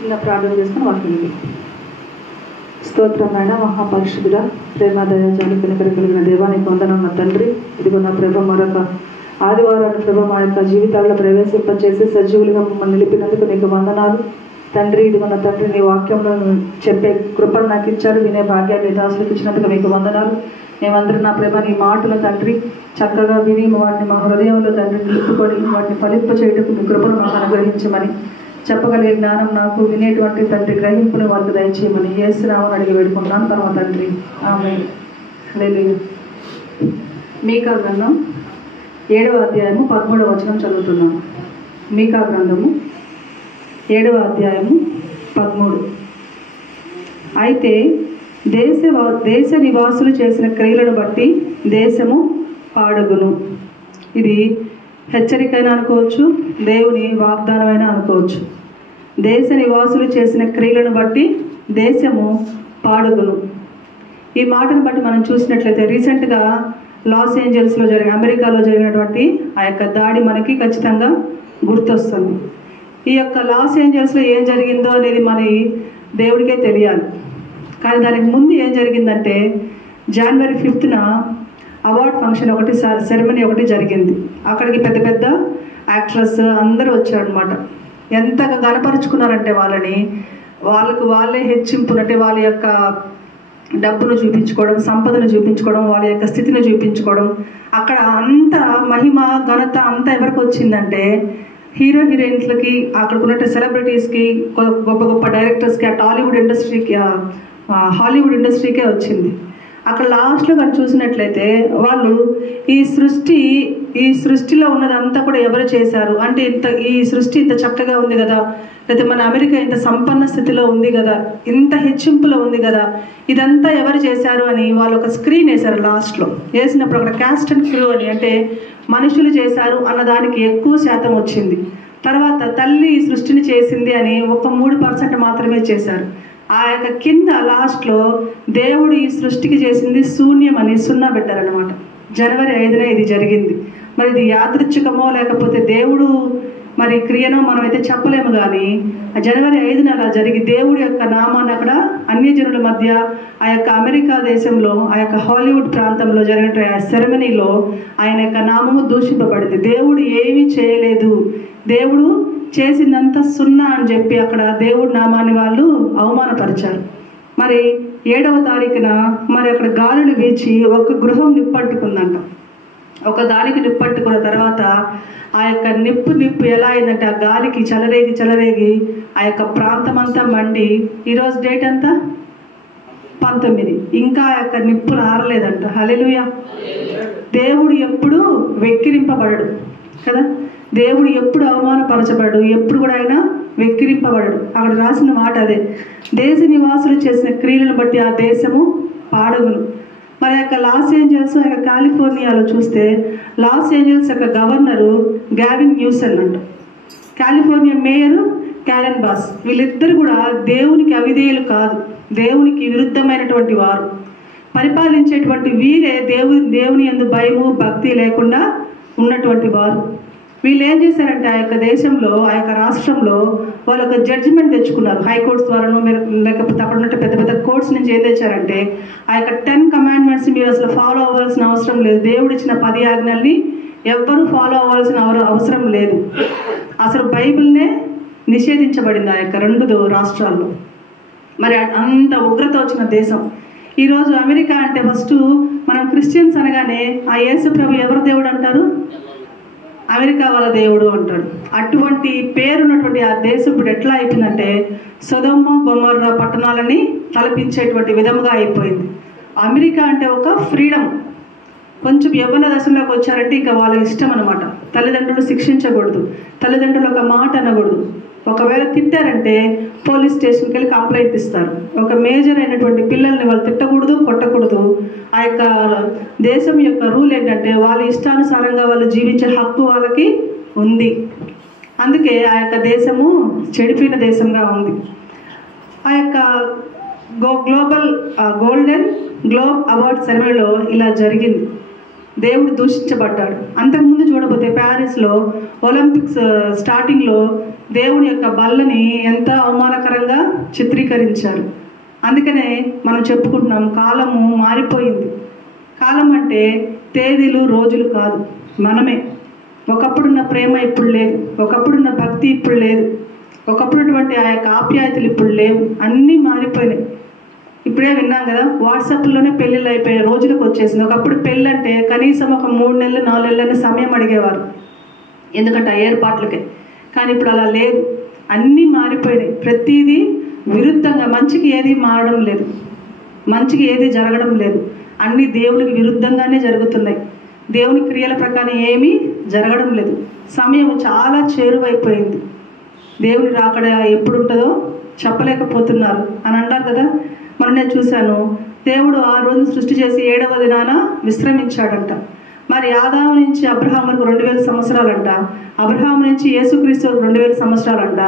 చిన్న ప్రార్థన చేసుకుని వాక్యం. స్తోత్రం నాయన, మహాపరిశుద్ధుడ, ప్రేమ దయాజాలు కనికర కలిగిన దేవా, నీకు వందనం నా తండ్రి. ఇదిగో నా ప్రభ మరొక ఆదివారాన్ని ప్రభ మా యొక్క జీవితాల్లో ప్రవేశింపచేసి సజీవులుగా మమ్మల్ని నిలిపినందుకు నీకు వందనాలు తండ్రి. ఇదిగో నా తండ్రి, నీ వాక్యంలో చెప్పే కృపను నాకు ఇచ్చారు, వినే భాగ్యాన్ని దాసులకు ఇచ్చినందుకు నీకు వందనాలు. మేమందరం నా ప్రేమ నీ మాటలు తండ్రి చక్కగా విని వాటిని మా హృదయంలో తండ్రి నిలుపుకొని వాటిని ఫలింప చేయటకు మీ కృపను మాకు అనుగ్రహించమని, చెప్పగలిగే జ్ఞానం నాకు, వినేటువంటి తండ్రి గ్రహింపుని వాళ్ళకు దయచేయమని యేసునామమున అడిగి వేడుకుంటున్నాను పరమ తండ్రి, ఆమేన్. హల్లెలూయా. మీకా గ్రంథం 7వ అధ్యాయము 13వ వచనం చదువుతున్నాను. మీకా గ్రంథము 7వ అధ్యాయము 13. అయితే దేశ నివాసులు చేసిన క్రియలను బట్టి దేశము పాడగును. ఇది హెచ్చరికైనా అనుకోవచ్చు, దేవుని వాగ్దానమైనా అనుకోవచ్చు. దేశ నివాసులు చేసిన క్రియలను బట్టి దేశము పాడగును. ఈ మాటను బట్టి మనం చూసినట్లయితే రీసెంట్గా లాస్ ఏంజల్స్లో అమెరికాలో జరిగినటువంటి ఆ యొక్క దాడి మనకి ఖచ్చితంగా గుర్తొస్తుంది. ఈ యొక్క లాస్ ఏంజల్స్లో ఏం జరిగిందో అనేది మన దేవుడికే తెలియాలి. కానీ దానికి ముందు ఏం జరిగిందంటే జనవరి 5న అవార్డ్ ఫంక్షన్ ఒకటి, సెరమనీ ఒకటి జరిగింది. అక్కడికి పెద్ద పెద్ద యాక్ట్రెస్ అందరూ వచ్చారనమాట. ఎంతగా గనపరుచుకున్నారంటే వాళ్ళే హెచ్చింపునంటే వాళ్ళ యొక్క డబ్బును చూపించుకోవడం, సంపదను చూపించుకోవడం, వాళ్ళ యొక్క స్థితిని చూపించుకోవడం. అక్కడ అంత మహిమ ఘనత అంతా ఎవరికి వచ్చిందంటే హీరో హీరోయిన్స్లకి, అక్కడ ఉన్నట్టు సెలబ్రిటీస్కి, గొప్ప గొప్ప డైరెక్టర్స్కి, ఆ హాలీవుడ్ ఇండస్ట్రీకే వచ్చింది. అక్కడ లాస్ట్లో కానీ చూసినట్లయితే వాళ్ళు ఈ సృష్టిలో ఉన్నదంతా కూడా ఎవరు చేశారు అంటే, ఈ సృష్టి ఇంత చక్కగా ఉంది కదా, లేకపోతే మన అమెరికా ఇంత సంపన్న స్థితిలో ఉంది కదా, ఇంత హెచ్చింపులో ఉంది కదా, ఇదంతా ఎవరు చేశారు అని వాళ్ళు ఒక స్క్రీన్ వేశారు. లాస్ట్లో వేసినప్పుడు అక్కడ క్యాస్ట్ అండ్ క్రూ అని, అంటే మనుషులు చేశారు అన్నదానికి ఎక్కువ శాతం వచ్చింది. తర్వాత తల్లి ఈ సృష్టిని చేసింది అని ఒక 3% మాత్రమే చేశారు. ఆ యొక్క కింద లాస్ట్లో దేవుడు ఈ సృష్టికి చేసింది శూన్యం అని 0 పెట్టారనమాట. జనవరి 5న ఇది జరిగింది. మరి ఇది యాదృచ్ఛికమో లేకపోతే దేవుడు మరి క్రియనో మనమైతే చెప్పలేము. కానీ ఆ జనవరి 5న అలా జరిగి దేవుడి యొక్క నామాన్ని అక్కడ అన్యజనుల మధ్య ఆ యొక్క అమెరికా దేశంలో ఆ యొక్క హాలీవుడ్ ప్రాంతంలో జరిగిన ఆ సెరమనీలో ఆయన యొక్క నామము దూషింపబడింది. దేవుడు ఏమీ చేయలేదు, దేవుడు చేసిందంతా 0 అని చెప్పి అక్కడ దేవుడి నామాన్ని వాళ్ళు అవమానపరిచారు. మరి 7వ తారీఖున మరి అక్కడ గాలులు వీచి ఒక గృహం నిప్పట్టుకుందంట. ఒక దానికి నిప్పట్టుకున్న తర్వాత ఆ యొక్క నిప్పు ఎలా అయిందంటే ఆ గాలికి చెలరేగి ఆ యొక్క ప్రాంతం అంతా మండి, ఈరోజు డేట్ అంతా 19, ఇంకా ఆ యొక్క నిప్పులు ఆరలేదంట. హల్లెలూయా. దేవుడు ఎప్పుడు వెక్కిరింపబడడు కదా, దేవుడు ఎప్పుడు అవమానపరచబడు, ఎప్పుడు కూడా ఆయన వెక్కిరింపబడడు. అక్కడ రాసిన మాట అదే, దేశ నివాసులు చేసిన క్రియలను బట్టి ఆ దేశము పాడగును. మరి యొక్క లాస్ ఏంజల్స్, ఆ యొక్క కాలిఫోర్నియాలో చూస్తే లాస్ ఏంజల్స్ యొక్క గవర్నరు గావిన్ న్యూసన్ అంట, కాలిఫోర్నియా మేయరు క్యారెన్ బాస్. వీళ్ళిద్దరు కూడా దేవునికి అవిధేయులు కాదు, దేవునికి విరుద్ధమైనటువంటి వారు. పరిపాలించేటువంటి వీరే దేవుని యందు భయము భక్తి లేకుండా ఉన్నటువంటి వారు. వీళ్ళు ఏం చేశారంటే ఆ యొక్క దేశంలో, ఆ యొక్క రాష్ట్రంలో వాళ్ళు ఒక జడ్జిమెంట్ తెచ్చుకున్నారు. హైకోర్ట్స్ ద్వారానో లేకపోతే అక్కడ ఉన్నట్టు పెద్ద పెద్ద కోర్ట్స్ నుంచి ఏం తెచ్చారంటే ఆ యొక్క 10 కమాండ్మెంట్స్ మీరు అసలు ఫాలో అవ్వాల్సిన అవసరం లేదు, దేవుడు ఇచ్చిన 10 ఆజ్ఞల్ని ఎవ్వరూ ఫాలో అవ్వాల్సిన అవసరం లేదు. అసలు బైబిల్నే నిషేధించబడింది ఆ యొక్క 2 రాష్ట్రాల్లో. మరి అంత ఉగ్రత వచ్చిన దేశం. ఈరోజు అమెరికా అంటే ఫస్ట్ మనం క్రిస్టియన్స్ అనగానే ఆ యేసు ప్రభు ఎవరు దేవుడు అంటారు? అమెరికా వాళ్ళ దేవుడు అంటాడు. అటువంటి పేరున్నటువంటి ఆ దేశం ఇప్పుడు ఎట్లా అయిపోయిందంటే సొదొమ గొమొర్రా పట్టణాలని తలపించేటువంటి విధముగా అయిపోయింది. అమెరికా అంటే ఒక ఫ్రీడమ్. కొంచెం యవ్వన దశలోకి వచ్చారంటే ఇంకా వాళ్ళ ఇష్టం అనమాట. తల్లిదండ్రులు శిక్షించకూడదు, తల్లిదండ్రులు ఒక మాట అనకూడదు. ఒకవేళ తిట్టారంటే పోలీస్ స్టేషన్కి వెళ్ళి కంప్లైంట్ ఇస్తారు. ఒక మేజర్ అయినటువంటి పిల్లల్ని వాళ్ళు తిట్టకూడదు, కొట్టకూడదు. ఆ యొక్క దేశం యొక్క రూల్ ఏంటంటే వాళ్ళ ఇష్టానుసారంగా వాళ్ళు జీవించే హక్కు వాళ్ళకి ఉంది. అందుకే ఆ యొక్క దేశము చెడిపోయిన దేశంగా ఉంది. ఆ యొక్క గోల్డెన్ గ్లోబ్ అవార్డ్ సెరమనీలో ఇలా జరిగింది. దేవుడు దూషించబడ్డాడు. అంతకుముందు చూడబోతే ప్యారిస్లో ఒలింపిక్స్ స్టార్టింగ్లో దేవుని యొక్క బల్లని ఎంత అవమానకరంగా చిత్రీకరించారు. అందుకనే మనం చెప్పుకుంటున్నాం, కాలము మారిపోయింది. కాలం అంటే తేదీలు రోజులు కాదు, మనమే. ఒకప్పుడున్న ప్రేమ ఇప్పుడు లేదు, ఒకప్పుడున్న భక్తి ఇప్పుడు లేదు, ఒకప్పుడున్నటువంటి ఆ యొక్క ఆప్యాయతలు ఇప్పుడు లేవు, అన్నీ మారిపోయినాయి. ఇప్పుడే విన్నాం కదా, వాట్సాప్లోనే పెళ్ళిళ్ళు అయిపోయే రోజులకు వచ్చేసింది. ఒకప్పుడు పెళ్ళి అంటే కనీసం ఒక 3 నెలలు 4 నెలలనే సమయం అడిగేవారు, ఎందుకంటే ఆ ఏర్పాట్లకే. కానీ ఇప్పుడు అలా లేదు, అన్నీ మారిపోయినాయి. ప్రతిదీ విరుద్ధంగా, మంచికి ఏది మారడం లేదు, మంచికి ఏది జరగడం లేదు, అన్నీ దేవునికి విరుద్ధంగానే జరుగుతున్నాయి. దేవుని క్రియల ప్రకారం ఏమీ జరగడం లేదు. సమయం చాలా చేరువైపోయింది. దేవుని రాకడ ఎప్పుడు ఉంటుందో చెప్పలేకపోతున్నారు అని అంటారు కదా. మనం నేను చూశాను, దేవుడు 6 రోజులు సృష్టి చేసి 7వ దినాన విశ్రమించాడంట. మరి ఆదాము నుంచి అబ్రహాములకు 2000 సంవత్సరాలంట, అబ్రహాము నుంచి యేసుక్రీస్తు 2000 సంవత్సరాలంట,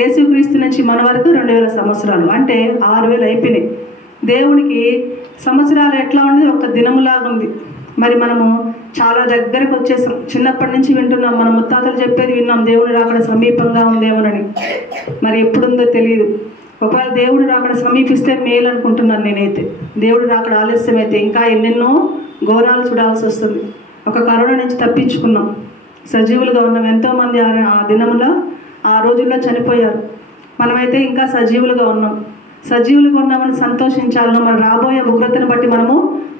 యేసుక్రీస్తు నుంచి మన వరకు 2000 సంవత్సరాలు, అంటే 6000 అయిపోయినాయి. దేవునికి సంవత్సరాలు ఎట్లా ఉండేది, ఒక దినములాగా ఉంది. మరి మనము చాలా దగ్గరకు వచ్చేసాం. చిన్నప్పటి నుంచి వింటున్నాం, మన ముత్తాతలు చెప్పేది విన్నాం, దేవుడు రాకడ సమీపంగా ఉందేమోనని. మరి ఎప్పుడుందో తెలియదు. ఒకవేళ దేవుడు రాకడ సమీపిస్తే మేలు అనుకుంటున్నాను నేనైతే. దేవుడు రాకడ ఆలస్యమైతే ఇంకా ఎన్నెన్నో ఘోరాలు చూడాల్సి వస్తుంది. ఒక కరోనా నుంచి తప్పించుకున్నాం, సజీవులుగా ఉన్నాం. ఎంతోమంది ఆ దినములో ఆ రోజుల్లో చనిపోయారు. మనమైతే ఇంకా సజీవులుగా ఉన్నాం. సజీవులుగా ఉన్నామని సంతోషించాలనో, మన రాబోయే ఉగ్రతను బట్టి మనము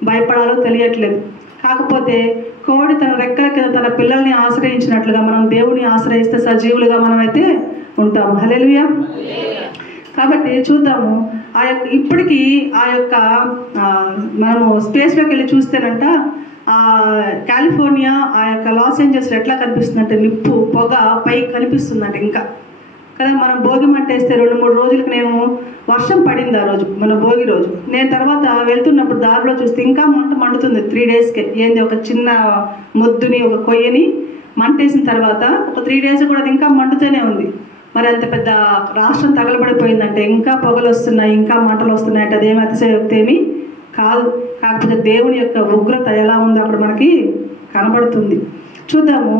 భయపడాలో తెలియట్లేదు. కాకపోతే కోడి తన రెక్కల కింద తన పిల్లల్ని ఆశ్రయించినట్లుగా మనం దేవుని ఆశ్రయిస్తే సజీవులుగా మనమైతే ఉంటాము. హల్లెలూయా. కాబట్టి చూద్దాము, ఆ యొక్క ఇప్పటికీ ఆ యొక్క మనము స్పేస్లోకి వెళ్ళి చూస్తేనంట, కాలిఫోర్నియా ఆ యొక్క లాస్ ఏంజల్స్ ఎట్లా కనిపిస్తుందంటే నిప్పు పొగ పైకి కనిపిస్తుందంట ఇంకా కదా. మనం భోగి మంట వేస్తే 2-3 రోజులకు నేను వర్షం పడింది ఆ రోజు, మన భోగి రోజు. నేను తర్వాత వెళ్తున్నప్పుడు దారిలో చూస్తే ఇంకా మంట మండుతుంది 3 డేస్కే. ఏంది, ఒక చిన్న మొద్దుని ఒక కొయ్యని మంట వేసిన తర్వాత ఒక 3 డేస్ కూడా అది ఇంకా మండుతూనే ఉంది. మరి అంత పెద్ద రాష్ట్రం తగలబడిపోయిందంటే ఇంకా పొగలు వస్తున్నాయి, ఇంకా మంటలు వస్తున్నాయి అంటే అదేమి అతిశయోక్తి ఏమీ కాదు. కాకపోతే దేవుని యొక్క ఉగ్రత ఎలా ఉందో అక్కడ మనకి కనబడుతుంది. చూద్దాము,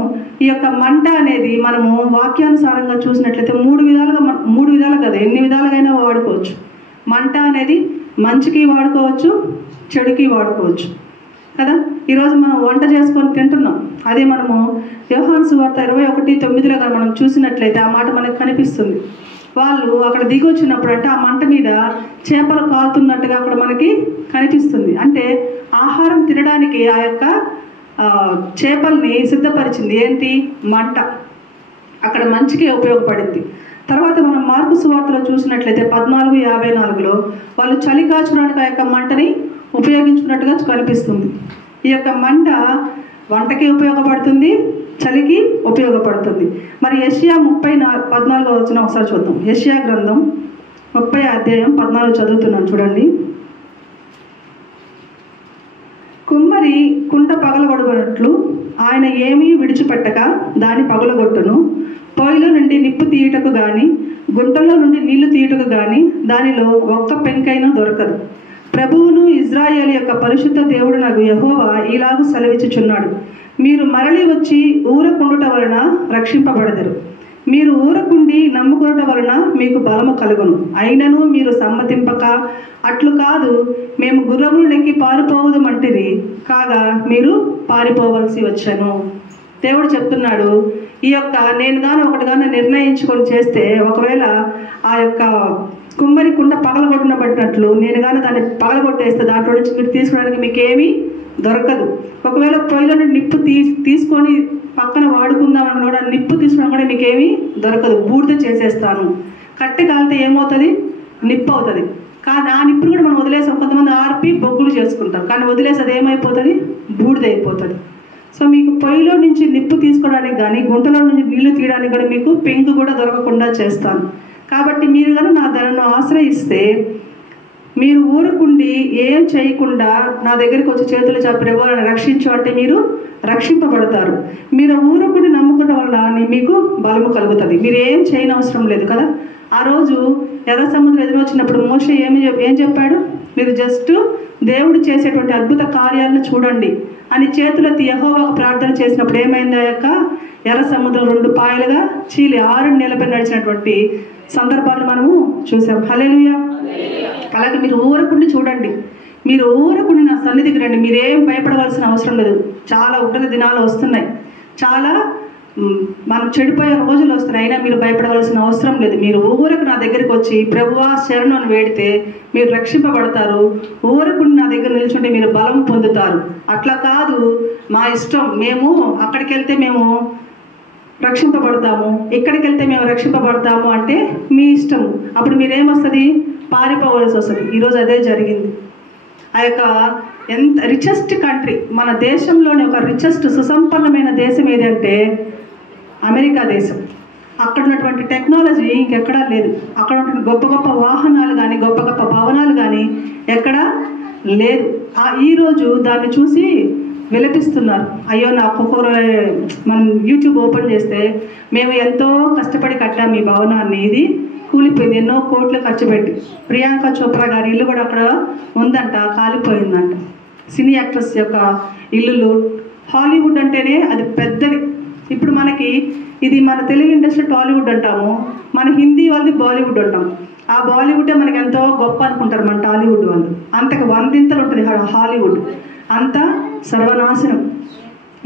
ఈ యొక్క మంట అనేది మనము వాక్యానుసారంగా చూసినట్లయితే 3 విధాలుగా కదా, ఎన్ని విధాలుగైనా వాడుకోవచ్చు. మంట అనేది మంచికి వాడుకోవచ్చు, చెడుకి వాడుకోవచ్చు కదా. ఈరోజు మనం వంట చేసుకొని తింటున్నాం, అదే మనము యోహాను సువార్త 21:9 మనం చూసినట్లయితే ఆ మాట మనకు కనిపిస్తుంది. వాళ్ళు అక్కడ దిగి వచ్చినప్పుడు అంటే ఆ మంట మీద చేపలు కాలుతున్నట్టుగా అక్కడ మనకి కనిపిస్తుంది. అంటే ఆహారం తినడానికి ఆ యొక్క చేపల్ని సిద్ధపరిచింది ఏంటి, మంట. అక్కడ మంచికి ఉపయోగపడింది. తర్వాత మనం మార్కు సువార్తలో చూసినట్లయితే 14:54 వాళ్ళు చలి కాచుకోవడానికి ఆ యొక్క మంటని ఉపయోగించుకున్నట్టుగా కనిపిస్తుంది. ఈ యొక్క మంట వంటకి ఉపయోగపడుతుంది, చలికి ఉపయోగపడుతుంది. మరి యెషయా 30:14 ఒకసారి చూద్దాం. యెషయా గ్రంథం 30:14 చదువుతున్నాను చూడండి. కుమ్మరి కుండ పగలగొడబడినట్లు ఆయన ఏమీ విడిచిపెట్టక దాన్ని పగలగొట్టును. పొయ్యిలో నుండి నిప్పు తీయుటకు గాని, గుంటలో నుండి నీళ్లు తీయుటకు గాని దానిలో ఒక్క పెంకైనా దొరకదు. ప్రభువును ఇజ్రాయేలు యొక్క పరిశుద్ధ దేవుడునగు యెహోవా ఇలాగు సెలవిచ్చుచున్నాడు, మీరు మరలి వచ్చి ఊరకుండుట వలన రక్షింపబడదరు. మీరు ఊరకుండి నమ్ముకునుట వలన మీకు బలము కలుగును. అయినను మీరు సమ్మతింపక, అట్లు కాదు మేము గుర్రములు నెక్కి పారిపోవదమంటిరి, కాగా మీరు పారిపోవలసి వచ్చాను. దేవుడు చెప్తున్నాడు, ఈ యొక్క నేను కానీ ఒకటిగానే నిర్ణయించుకొని చేస్తే, ఒకవేళ ఆ యొక్క కుమ్మరి కుండ పగలగొట్టబడినట్లు నేను కానీ దాన్ని పగలగొట్టేస్తే దాంట్లో నుంచి మీరు తీసుకోవడానికి మీకేమీ దొరకదు. ఒకవేళ పొయ్యిలో నిప్పు తీసుకొని పక్కన వాడుకుందామని కూడా నిప్పు తీసుకున్నా కూడా మీకేమీ దొరకదు, బూడిద చేసేస్తాను. కట్టె కాలితే ఏమవుతుంది, నిప్పు అవుతుంది. కానీ ఆ నిప్పును కూడా మనం వదిలేసాం. కొంతమంది ఆర్పి బొగ్గులు చేసుకుంటాం, కానీ వదిలేసి అది ఏమైపోతుంది, బూడిద అయిపోతుంది. సో మీకు పొయ్యిలో నుంచి నిప్పు తీసుకోవడానికి కానీ, గుంటలో నుంచి నీళ్లు తీయడానికి కూడా మీకు పెంకు కూడా దొరకకుండా చేస్తాను. కాబట్టి మీరు కానీ నా ధనను ఆశ్రయిస్తే, మీరు ఊరుకుండి ఏం చేయకుండా నా దగ్గరికి వచ్చి చేతులు చాపి ప్రభువును రక్షించు అంటే మీరు రక్షింపబడతారు. మీరు ఊరుకుండి నమ్ముకున్న వల్ల మీకు బలము కలుగుతుంది. మీరు ఏం చేయనవసరం లేదు కదా. ఆ రోజు ఎర్ర సముద్రం ఎదురొచ్చినప్పుడు మోషే ఏం చెప్పాడు, మీరు జస్ట్ దేవుడు చేసేటువంటి అద్భుత కార్యాలను చూడండి, అని చేతులెత్తి యెహోవాకు ప్రార్థన చేసినప్పుడు ఏమైంది? ఆ యొక్క ఎర్ర సముద్రం 2 పాయలుగా చీలి 6 నెలలపై నడిచినటువంటి సందర్భాలు మనము చూసాం. హల్లెలూయా. అలాగే మీరు ఊరకుండి చూడండి, మీరు ఊరకుండి నా సన్నిధికి రండి, మీరేం భయపడవలసిన అవసరం లేదు. చాలా ఉగ్రత దినాలు వస్తున్నాయి, చాలా మనం చెడిపోయే రోజులు వస్తున్నాయి, అయినా మీరు భయపడవలసిన అవసరం లేదు. మీరు ఊరకు నా దగ్గరికి వచ్చి ప్రభువా శరణు అని వేడితే మీరు రక్షింపబడతారు. ఊరకుండి నా దగ్గర నిల్చుంటే మీరు బలం పొందుతారు. అట్లా కాదు మా ఇష్టం, మేము అక్కడికి వెళ్తే మేము రక్షింపబడతాము, ఇక్కడికి వెళ్తే మేము రక్షింపబడతాము అంటే మీ ఇష్టం. అప్పుడు మీరేమొస్తుంది? పారిపోవలసి వస్తుంది. ఈరోజు అదే జరిగింది. ఆ యొక్క ఎంత రిచెస్ట్ కంట్రీ, మన దేశంలోని ఒక రిచెస్ట్ సుసంపన్నమైన దేశం ఏదంటే అమెరికా దేశం. అక్కడ ఉన్నటువంటి టెక్నాలజీ ఇంకెక్కడా లేదు. అక్కడ ఉన్నటువంటి గొప్ప గొప్ప వాహనాలు కానీ గొప్ప గొప్ప భవనాలు కానీ ఎక్కడా లేదు. ఈరోజు దాన్ని చూసి విలపిస్తున్నారు. అయ్యో నాకు మనం యూట్యూబ్ ఓపెన్ చేస్తే మేము ఎంతో కష్టపడి కట్టాము ఈ భవనాన్ని, ఇది కూలిపోయింది, ఎన్నో కోట్లు ఖర్చు పెట్టి. ప్రియాంక చోప్రా గారి ఇల్లు కూడా అక్కడ ఉందంట, కాలిపోయిందంట. సినీ యాక్ట్రెస్ యొక్క ఇల్లులు. హాలీవుడ్ అంటేనే అది పెద్దది. ఇప్పుడు మనకి ఇది మన తెలుగు ఇండస్ట్రీ టాలీవుడ్ అంటాము, మన హిందీ వాళ్ళది బాలీవుడ్ అంటాం. ఆ బాలీవుడే మనకి ఎంతో గొప్ప అనుకుంటారు మన టాలీవుడ్ వాళ్ళు. అంతకు 100 ఉంటుంది హాలీవుడ్. అంతా సర్వనాశనం.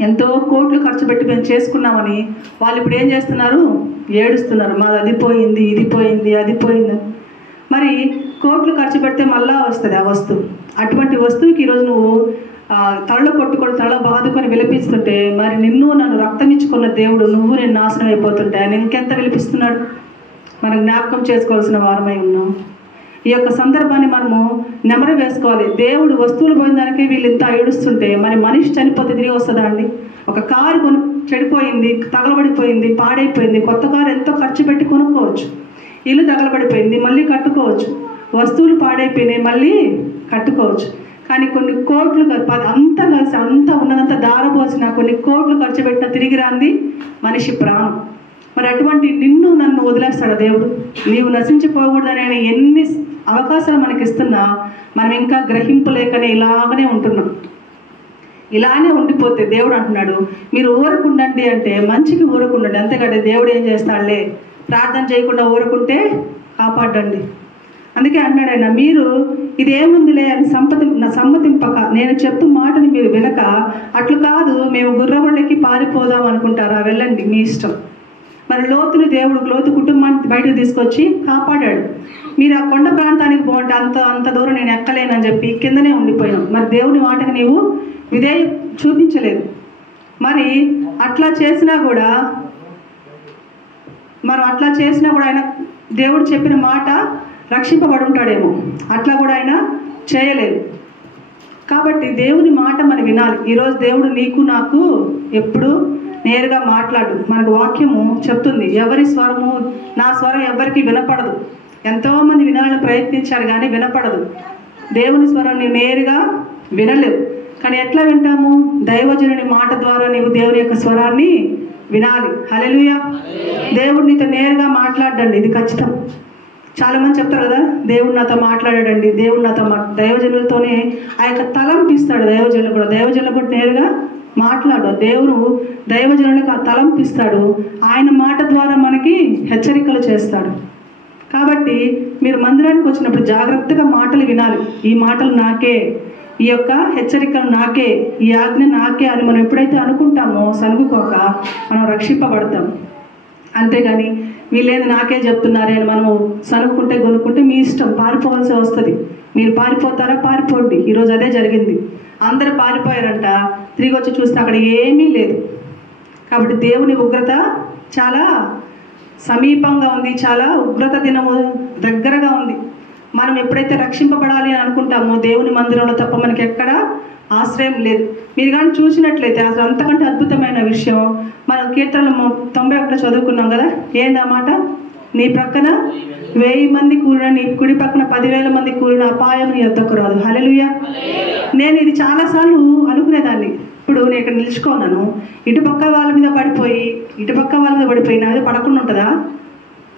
ఎంతో కోట్లు ఖర్చు పెట్టి మేము చేసుకున్నామని వాళ్ళు ఇప్పుడు ఏం చేస్తున్నారు? ఏడుస్తున్నారు, మాది అది పోయింది, ఇది పోయింది, అది పోయింది. మరి కోట్లు ఖర్చు పెడితే మళ్ళా వస్తుంది ఆ వస్తువు. అటువంటి వస్తువుకి ఈరోజు నువ్వు తలలో కొట్టుకొని తలలో బాదుకొని విలపిస్తుంటే, మరి నిన్ను నన్ను రక్తం ఇచ్చుకున్న దేవుడు నువ్వు నేను నాశనం అయిపోతుంటే ఆయన ఇంకెంత విలపిస్తున్నాడు? మనం జ్ఞాపకం చేసుకోవాల్సిన వారమై ఉన్నాం. ఈ యొక్క సందర్భాన్ని మనము నెమరు వేసుకోవాలి. దేవుడు వస్తువులు పోయిన దానికి వీళ్ళు ఇంత ఏడుస్తుంటే మరి మనిషి చనిపోతే తిరిగి వస్తుందా అండి? ఒక కారు చెడిపోయింది, తగలబడిపోయింది, పాడైపోయింది, కొత్త కారు ఎంతో ఖర్చు పెట్టి కొనుక్కోవచ్చు. ఇల్లు తగలబడిపోయింది, మళ్ళీ కట్టుకోవచ్చు. వస్తువులు పాడైపోయినాయి, మళ్ళీ కట్టుకోవచ్చు. కానీ కొన్ని కోట్లు అంతా కలిసి అంతా ఉన్నదంతా దారపోసిన కొన్ని కోట్లు ఖర్చు పెట్టిన తిరిగి రాంది మనిషి ప్రాణం. మరి అటువంటి నిన్ను నన్ను వదిలేస్తాడు దేవుడు? నీవు నశించిపోకూడదని ఎన్ని అవకాశాలు మనకి ఇస్తున్నా మనం ఇంకా గ్రహింపు లేకనే ఇలాగనే ఉంటున్నాం. ఇలానే ఉండిపోతే దేవుడు అంటున్నాడు మీరు ఊరకుండండి అంటే మంచికి ఊరకుండండి. అంతేకాదు దేవుడు ఏం చేస్తాడులే, ప్రార్థన చేయకుండా ఊరకుంటే కాపాడండి. అందుకే అన్నాడు ఆయన, మీరు ఇదేముందిలే అని సమ్మతింపక నేను చెప్పు మాటని మీరు వినక అట్లు కాదు మేము గుర్రబళ్ళకి పారిపోదాం అనుకుంటారా? వెళ్ళండి, మీ ఇష్టం. మరి లోతు కుటుంబాన్ని బయటకు తీసుకొచ్చి కాపాడాడు. మీరు ఆ కొండ ప్రాంతానికి పోంటే అంత దూరం నేను ఎక్కలేనని చెప్పి కిందనే ఉండిపోయాం. మరి దేవుని మాటకి నీవు విధేయం చూపించలేదు. మరి అట్లా చేసినా కూడా ఆయన దేవుడు చెప్పిన మాట రక్షింపబడి ఉంటాడేమో, అట్లా కూడా ఆయన చేయలేదు. కాబట్టి దేవుని మాట మనం వినాలి. ఈరోజు దేవుడు నీకు నాకు ఎప్పుడు నేరుగా మాట్లాడు. మనకు వాక్యము చెప్తుంది, ఎవరి స్వరము నా స్వరం ఎవరికి వినపడదు. ఎంతోమంది వినాలని ప్రయత్నించారు కానీ వినపడదు. దేవుని స్వరం నీవు నేరుగా వినలేవు. కానీ ఎట్లా వింటాము? దైవజనుని మాట ద్వారా నీవు దేవుని యొక్క స్వరాన్ని వినాలి. హల్లెలూయా. దేవుడు నీతో నేరుగా మాట్లాడండి, ఇది ఖచ్చితం. చాలామంది చెప్తారు కదా, దేవుడు నాతో మాట్లాడాడండి, దేవుడు నాతో దైవజనులతోనే ఆ యొక్క తలంపిస్తాడు. దైవజనులు కూడా నేరుగా మాట్లాడు. దేవుడు దైవజనులకు ఆ తలంపిస్తాడు. ఆయన మాట ద్వారా మనకి హెచ్చరికలు చేస్తాడు. కాబట్టి మీరు మందిరానికి వచ్చినప్పుడు జాగ్రత్తగా మాటలు వినాలి. ఈ మాటలు నాకే, ఈ యొక్క హెచ్చరికలు నాకే, ఈ ఆజ్ఞ నాకే అని మనం ఎప్పుడైతే అనుకుంటామో సనుగుకోక మనం రక్షింపబడతాం. అంతేగాని వీళ్ళేది నాకే చెప్తున్నారే అని మనము సనుక్కుంటే గొనుక్కుంటే మీ ఇష్టం, పారిపోవాల్సి వస్తుంది. మీరు పారిపోతారా? పారిపోండి. ఈరోజు అదే జరిగింది. అందరూ పారిపోయారంట, తిరిగి వచ్చి చూస్తే అక్కడ ఏమీ లేదు. కాబట్టి దేవుని ఉగ్రత చాలా సమీపంగా ఉంది, చాలా ఉగ్రత దినము దగ్గరగా ఉంది. మనం ఎప్పుడైతే రక్షింపబడాలి అని అనుకుంటామో దేవుని మందిరంలో తప్ప మనకి ఎక్కడ ఆశ్రయం లేదు. మీరు కానీ చూసినట్లయితే అసలు అంతకంటే అద్భుతమైన విషయం మనం కీర్తనలు 91 చదువుకున్నాం కదా. ఏందన్నమాట? నీ ప్రక్కన 1000 మంది కూలిన, నీ కుడి పక్కన 10,000 మంది కూలిన అపాయం నీ వద్దకు రాదు. హల్లెలూయా. నేను ఇది చాలాసార్లు అనుకునేదాన్ని. ఇప్పుడు నేను ఇక్కడ నిలుచుకున్నాను, ఇటుపక్క వాళ్ళ మీద పడిపోయి నా మీద పడకుండా ఉంటుందా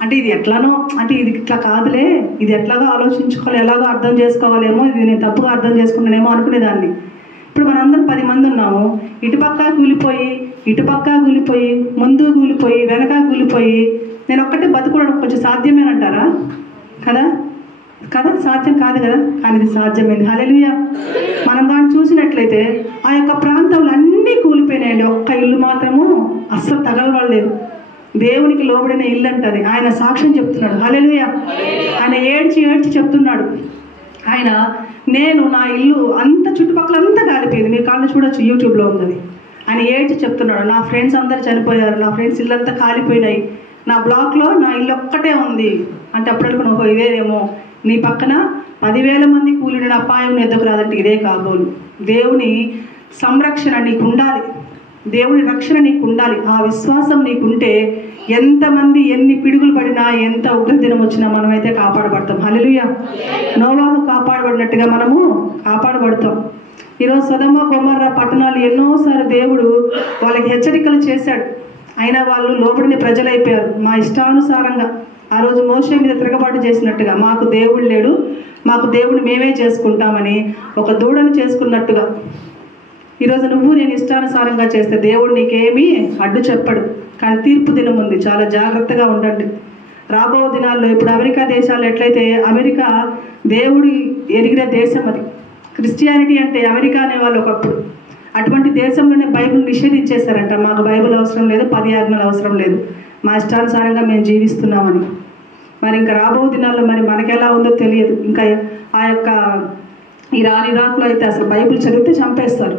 అంటే ఇది ఎట్లానో, అంటే ఇది ఇట్లా కాదులే, ఇది ఎట్లాగో ఆలోచించుకోవాలి, ఎలాగో అర్థం చేసుకోవాలేమో, ఇది నేను తప్పుగా అర్థం చేసుకున్నానేమో అనుకునేదాన్ని. ఇప్పుడు మనందరం 10 మంది ఉన్నాము. ఇటుపక్క కూలిపోయి ముందు కూలిపోయి వెనక కూలిపోయి నేను ఒక్కటే బతుకోవడం కొంచెం సాధ్యమేనంటారా? కదా సాధ్యం కాదు కదా. కానీ ఇది సాధ్యమైంది. హల్లెలూయా. మనం దాన్ని చూసినట్లయితే ఆ యొక్క ప్రాంతంలో అన్నీ కూలిపోయినాయండి. ఒక్క ఇల్లు మాత్రము అస్సలు తగలబడలేదు. దేవునికి లోబడిన ఇల్లు అంటది. ఆయన సాక్ష్యం చెప్తున్నాడు. హల్లెలూయా. ఆయన ఏడ్చి చెప్తున్నాడు. ఆయన నా ఇల్లు అంత చుట్టుపక్కల అంతా కాలిపోయింది. మీరు కాళ్ళు చూడొచ్చు, యూట్యూబ్లో ఉంది. ఆయన ఏడ్చి చెప్తున్నాడు, నా ఫ్రెండ్స్ అందరు చనిపోయారు, నా ఫ్రెండ్స్ ఇల్లంతా కాలిపోయినాయి, నా బ్లాక్లో నా ఇల్లు ఒక్కటే ఉంది అంటే అప్పుడు నువ్వు ఇదేమో నీ పక్కన 10,000 మంది కూలిన అపాయం ఎద్దకు రాదంటే ఇదే కాబోలు. దేవుని సంరక్షణ నీకు ఉండాలి, దేవుని రక్షణ నీకు ఉండాలి. ఆ విశ్వాసం నీకుంటే ఎంతమంది ఎన్ని పిడుగులు పడినా ఎంత ఉగ్రదినం వచ్చినా మనమైతే కాపాడబడతాం. హల్లెలూయా. నోవాహు కాపాడబడినట్టుగా మనము కాపాడబడతాం. ఈరోజు సొదొమ గొమొర్రా పట్టణాలు ఎన్నోసార్లు దేవుడు వాళ్ళకి హెచ్చరికలు చేశాడు. అయినా వాళ్ళు లోబడిన ప్రజలైపోయారు. మా ఇష్టానుసారంగా ఆ రోజు మోషే మీద తిరగబాటు చేసినట్టుగా మాకు దేవుడు లేడు, మాకు దేవుడు మేమే చేసుకుంటామని ఒక దూడను చేసుకున్నట్టుగా ఈరోజు నువ్వు నేను ఇష్టానుసారంగా చేస్తే దేవుడు నీకేమీ అడ్డు చెప్పడు. కానీ తీర్పు దినం ఉంది, చాలా జాగ్రత్తగా ఉండండి. రాబో దినాల్లో ఇప్పుడు అమెరికా దేశాలు ఎట్లయితే, అమెరికా దేవుడి ఎరిగిన దేశం, అది క్రిస్టియానిటీ అంటే అమెరికా అనేవాళ్ళు ఒకప్పుడు. అటువంటి దేశంలోనే బైబిల్ నిషేధించేశారంట. మాకు బైబిల్ అవసరం లేదు, 10 ఆజ్ఞలు అవసరం లేదు, మా ఇష్టానుసారంగా మేము జీవిస్తున్నామని. మరి ఇంకా రాబో దినాల్లో మరి మనకెలా ఉందో తెలియదు. ఇంకా ఆ యొక్క ఇరాక్లో అయితే అసలు బైబిల్ చదివితే చంపేస్తారు.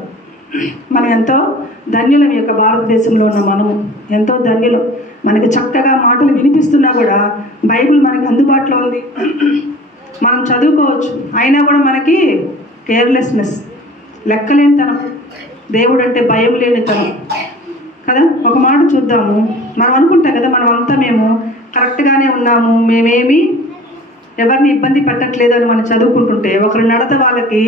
మనం ఎంతో ధన్యులం. ఈ యొక్క భారతదేశంలో ఉన్న మనము ఎంతో ధన్యులం. మనకి చక్కగా మాటలు వినిపిస్తున్నా కూడా బైబిల్ మనకి అందుబాటులో ఉంది, మనం చదువుకోవచ్చు. అయినా కూడా మనకి కేర్లెస్నెస్, లెక్కలేనితనం, దేవుడు అంటే భయం లేనితనం కదా. ఒక మాట చూద్దాము. మనం అనుకుంటాం కదా మేము కరెక్ట్గానే ఉన్నాము, మేమేమి ఎవరిని ఇబ్బంది పెట్టట్లేదు అని మనం చదువుకుంటుంటే ఒకరి నడత వాళ్ళకి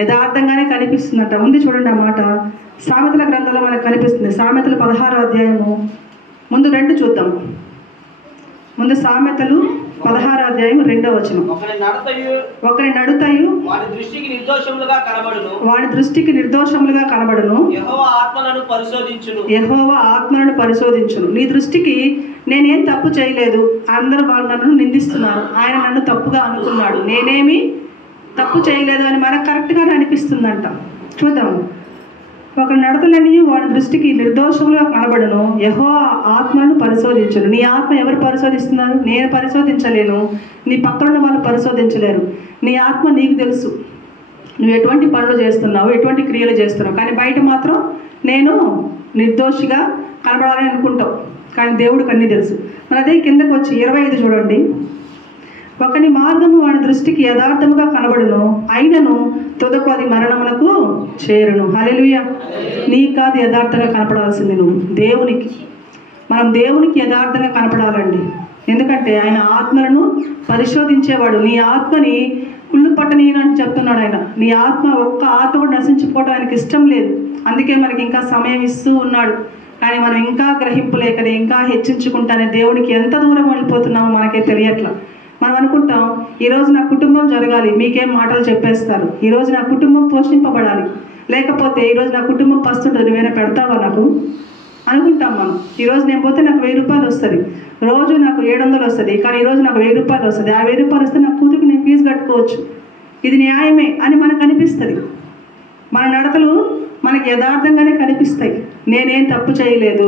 యథార్థంగానే కనిపిస్తుందంట. ఉంది చూడండి ఆ మాట. సామెతల గ్రంథంలో మనకు కనిపిస్తుంది. సామెతలు 16వ అధ్యాయము ముందు 2 చూద్దాం. ముందు సామెతలు 16వ అధ్యాయం 2వ వచనం. ఒకరి నడతయు వాడి దృష్టికి నిర్దోషములుగా కనబడును. యెహోవా ఆత్మలను పరిశోధించును. నీ దృష్టికి నేనేం తప్పు చేయలేదు, అందరూ వాళ్ళు నన్ను నిందిస్తున్నారు, ఆయన నన్ను తప్పుగా అనుకున్నాడు, నేనేమి తప్పు చేయలేదు అని మనకు కరెక్ట్గానే అనిపిస్తుందంట. చూద్దాము. ఒక నడతలని వాడి దృష్టికి నిర్దోషములుగా కనబడును. యెహోవా ఆత్మను పరిశోధించును. నీ ఆత్మ ఎవరు పరిశోధిస్తున్నారు? నేను పరిశోధించలేను, నీ పక్కన వాళ్ళు పరిశోధించలేరు. నీ ఆత్మ నీకు తెలుసు, నువ్వు ఎటువంటి పనులు చేస్తున్నావు, ఎటువంటి క్రియలు చేస్తున్నావు. కానీ బయట మాత్రం నేను నిర్దోషిగా కనబడాలని అనుకుంటావు, కానీ దేవుడికి అన్నీ తెలుసు. మరి అదే కిందకు వచ్చి 25 చూడండి. ఒకని మార్గము వాడి దృష్టికి యథార్థముగా కనబడును, అయినను తుదకు అది మరణమునకు చేరును. హల్లెలూయా. నీకు కాదు యథార్థంగా కనపడాల్సింది, నువ్వు దేవునికి. మనం దేవునికి యథార్థంగా కనపడాలండి. ఎందుకంటే ఆయన ఆత్మలను పరిశోధించేవాడు. నీ ఆత్మని కుళ్ళు పట్టనీయని చెప్తున్నాడు ఆయన. నీ ఆత్మ ఒక్క ఆత్మ కూడా నశించిపోవడం ఆయనకి ఇష్టం లేదు. అందుకే మనకి ఇంకా సమయం ఇస్తూ ఉన్నాడు. కానీ మనం ఇంకా గ్రహింపు లేకనే ఇంకా హెచ్చించుకుంటానే దేవుడికి ఎంత దూరం వెళ్ళిపోతున్నామో మనకే తెలియట్లా. మనం అనుకుంటాం ఈరోజు నా కుటుంబం జరగాలి, మీకేం మాటలు చెప్పేస్తారు. ఈరోజు నా కుటుంబం పోషింపబడాలి, లేకపోతే ఈరోజు నా కుటుంబం పస్తుంటుంది, నువ్వేనా పెడతావా నాకు అనుకుంటాం మనం. ఈరోజు నేను పోతే నాకు 1000 రూపాయలు వస్తుంది, రోజు నాకు 700 వస్తుంది, కానీ ఈరోజు నాకు 1000 రూపాయలు వస్తుంది. ఆ 1000 రూపాయలు వస్తే నా కూతురికి నేను ఫీజు కట్టుకోవచ్చు, ఇది న్యాయమే అని మనకు అనిపిస్తుంది. మన నడతలు మనకి యథార్థంగానే కనిపిస్తాయి. నేనేం తప్పు చేయలేదు,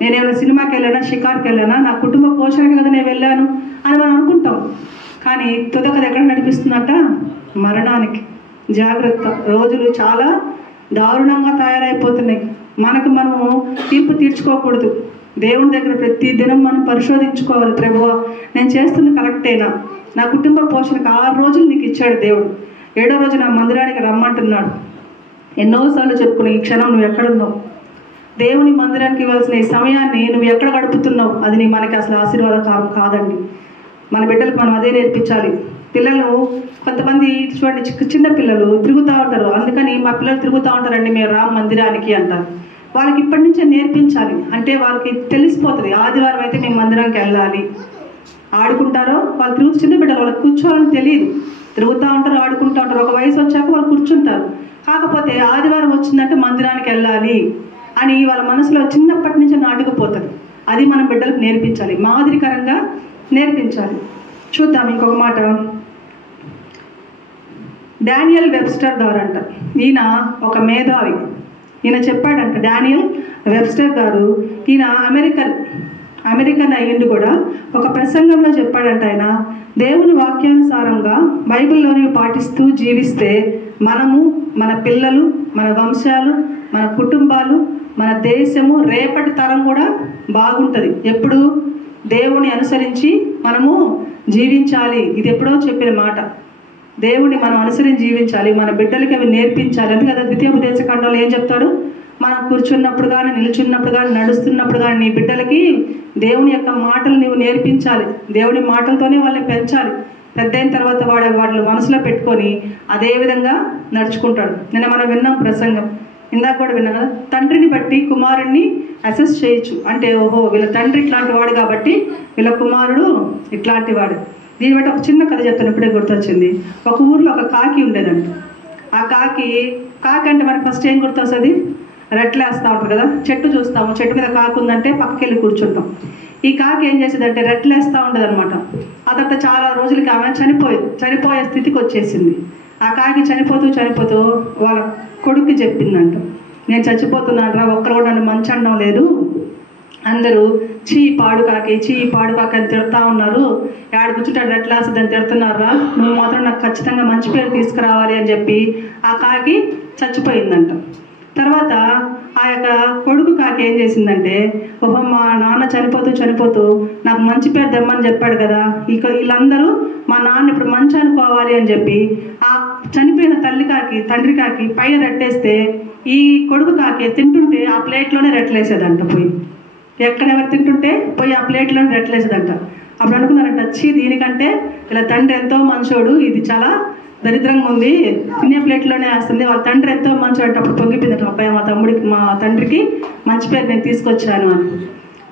నేనేమైనా సినిమాకి వెళ్ళానా, షికార్కి వెళ్ళానా, నా కుటుంబ పోషణకి కదా నేను వెళ్ళాను అని మనం అనుకుంటాం. కానీ తుదకది ఎక్కడ నడిపిస్తుందట? మరణానికి. జాగ్రత్త, రోజులు చాలా దారుణంగా తయారైపోతున్నాయి. మనము తీర్పు తీర్చుకోకూడదు. దేవుని దగ్గర ప్రతి దినం మనం పరిశోధించుకోవాలి. ప్రభువా, నేను చేస్తుంది కరెక్టేనా? నా కుటుంబ పోషణకు 6 రోజులు నీకు ఇచ్చాడు దేవుడు, 7వ రోజు నా మందిరానికి రమ్మంటున్నాడు. ఎన్నోసార్లు చెప్పుకుని ఈ క్షణం నువ్వు ఎక్కడున్నావు? దేవుని మందిరానికి ఇవ్వాల్సిన ఈ సమయాన్ని నువ్వు ఎక్కడ గడుపుతున్నావు? అది మనకి అసలు ఆశీర్వాదకరం కాదండి. మన బిడ్డలకు మనం అదే నేర్పించాలి. పిల్లలు కొంతమంది చూడండి, చిన్న పిల్లలు తిరుగుతూ ఉంటారు. అందుకని మా పిల్లలు తిరుగుతూ ఉంటారండి, మేము రామ్ మందిరానికి అంటారు. వాళ్ళకి ఇప్పటి నుంచే నేర్పించాలి. అంటే వాళ్ళకి తెలిసిపోతుంది, ఆదివారం అయితే మేము మందిరానికి వెళ్ళాలి. ఆడుకుంటారో వాళ్ళు తిరుగుతూ, చిన్న బిడ్డలు వాళ్ళకి కూర్చోవాలని తెలియదు. తిరుగుతూ ఉంటారు, ఆడుకుంటూ ఉంటారు. ఒక వయసు వచ్చాక వాళ్ళు కూర్చుంటారు. కాకపోతే ఆదివారం వచ్చిందంటే మందిరానికి వెళ్ళాలి అని వాళ్ళ మనసులో చిన్నప్పటి నుంచి నాటుకుపోతుంది. అది మనం బిడ్డలకు నేర్పించాలి, మాదిరికరంగా నేర్పించాలి. చూద్దాం ఇంకొక మాట. డానియల్ వెబ్స్టర్ గారు అంట, ఈయన ఒక మేధావి. ఈయన చెప్పాడంట, డానియల్ వెబ్స్టర్ గారు, ఈయన అమెరికన్ అయ్యిండు కూడా, ఒక ప్రసంగంలో చెప్పాడంట ఆయన, దేవుని వాక్యానుసారంగా బైబిల్లోని పాటిస్తూ జీవిస్తే మనము, మన పిల్లలు, మన వంశాలు, మన కుటుంబాలు, మన దేశము, రేపటి తరం కూడా బాగుంటుంది. ఎప్పుడు దేవుని అనుసరించి మనము జీవించాలి. ఇది ఎప్పుడో చెప్పిన మాట. దేవుని మనం అనుసరించి జీవించాలి, మన బిడ్డలకి అవి నేర్పించాలి. అంతే కదా ద్వితీయోపదేశకాండంలో ఏం చెప్తాడు? మనం కూర్చున్నప్పుడు కానీ, నిల్చున్నప్పుడు కానీ, నడుస్తున్నప్పుడు కానీ నీ బిడ్డలకి దేవుని యొక్క మాటలు నీవు నేర్పించాలి. దేవుని మాటలతోనే వాళ్ళని పెంచాలి. పెద్ద అయిన తర్వాత వాళ్ళు మనసులో పెట్టుకొని అదే విధంగా నడుచుకుంటాడు. నిన్న మనం విన్నాం ప్రసంగం, ఇందాక కూడా విన్నాం కదా, తండ్రిని బట్టి కుమారుడిని అసెస్ చేయొచ్చు. అంటే ఓహో వీళ్ళ తండ్రి ఇట్లాంటి వాడు కాబట్టి వీళ్ళ కుమారుడు ఇట్లాంటి వాడు. దీన్ని బట్టి ఒక చిన్న కథ చెప్తాను, ఇప్పుడే గుర్తొచ్చింది. ఒక ఊర్లో ఒక కాకి ఉండేదంట. ఆ కాకి అంటే మనకి ఫస్ట్ ఏం గుర్తొస్తుంది? రెట్లేస్తూ ఉంటుంది కదా, చెట్టు చూస్తాము, చెట్టు మీద కాకి ఉందంటే పక్కకి వెళ్ళి కూర్చుంటాం. ఈ కాకి ఏం చేసేదంటే రెట్లేస్తూ ఉండదు అనమాట. ఆ తర్వాత చాలా రోజులకి ఆమె చనిపోయే స్థితికి వచ్చేసింది. ఆ కాకి చనిపోతూ వాళ్ళ కొడుక్కి చెప్పిందంట, నేను చచ్చిపోతున్నాను రా, ఒక్కరు కూడా నన్ను మంచి అనడం లేదు, అందరూ చీ పాడు కాకి అని తిడతా ఉన్నారు, ఆడ కూర్చుంటాడు రెట్లేస్తుంది అని తిడుతున్నారా, నువ్వు మాత్రం నాకు ఖచ్చితంగా మంచి పేరు తీసుకురావాలి అని చెప్పి ఆ కాకి చచ్చిపోయిందంట. తర్వాత ఆ యొక్క కొడుకు కాకి ఏం చేసిందంటే, ఓహో మా నాన్న చనిపోతూ నాకు మంచి పేరు తెమ్మని చెప్పాడు కదా, ఇక వీళ్ళందరూ మా నాన్న ఇప్పుడు మంచి అనుకోవాలి అని చెప్పి ఆ చనిపోయిన తండ్రి కాకి పైన రెట్టేస్తే ఈ కొడుకు కాకి తింటుంటే ఆ ప్లేట్లోనే రెట్లేసేదంట. పోయి ఎక్కడెవరు తింటుంటే పోయి ఆ ప్లేట్లోనే రెట్లేసేదంట. అప్పుడు అనుకున్నారంట, దీనికంటే ఇలా తండ్రి ఎంతో మంచోడు, ఇది చాలా దరిద్రంగా ఉంది, తినే ప్లేట్లోనే వేస్తుంది, వాళ్ళ తండ్రి ఎంతో మంచి అంటే అప్పుడు పొంగిపోయిందట, అబ్బాయి మా తండ్రికి మంచి పేరు నేను తీసుకొచ్చాను అని.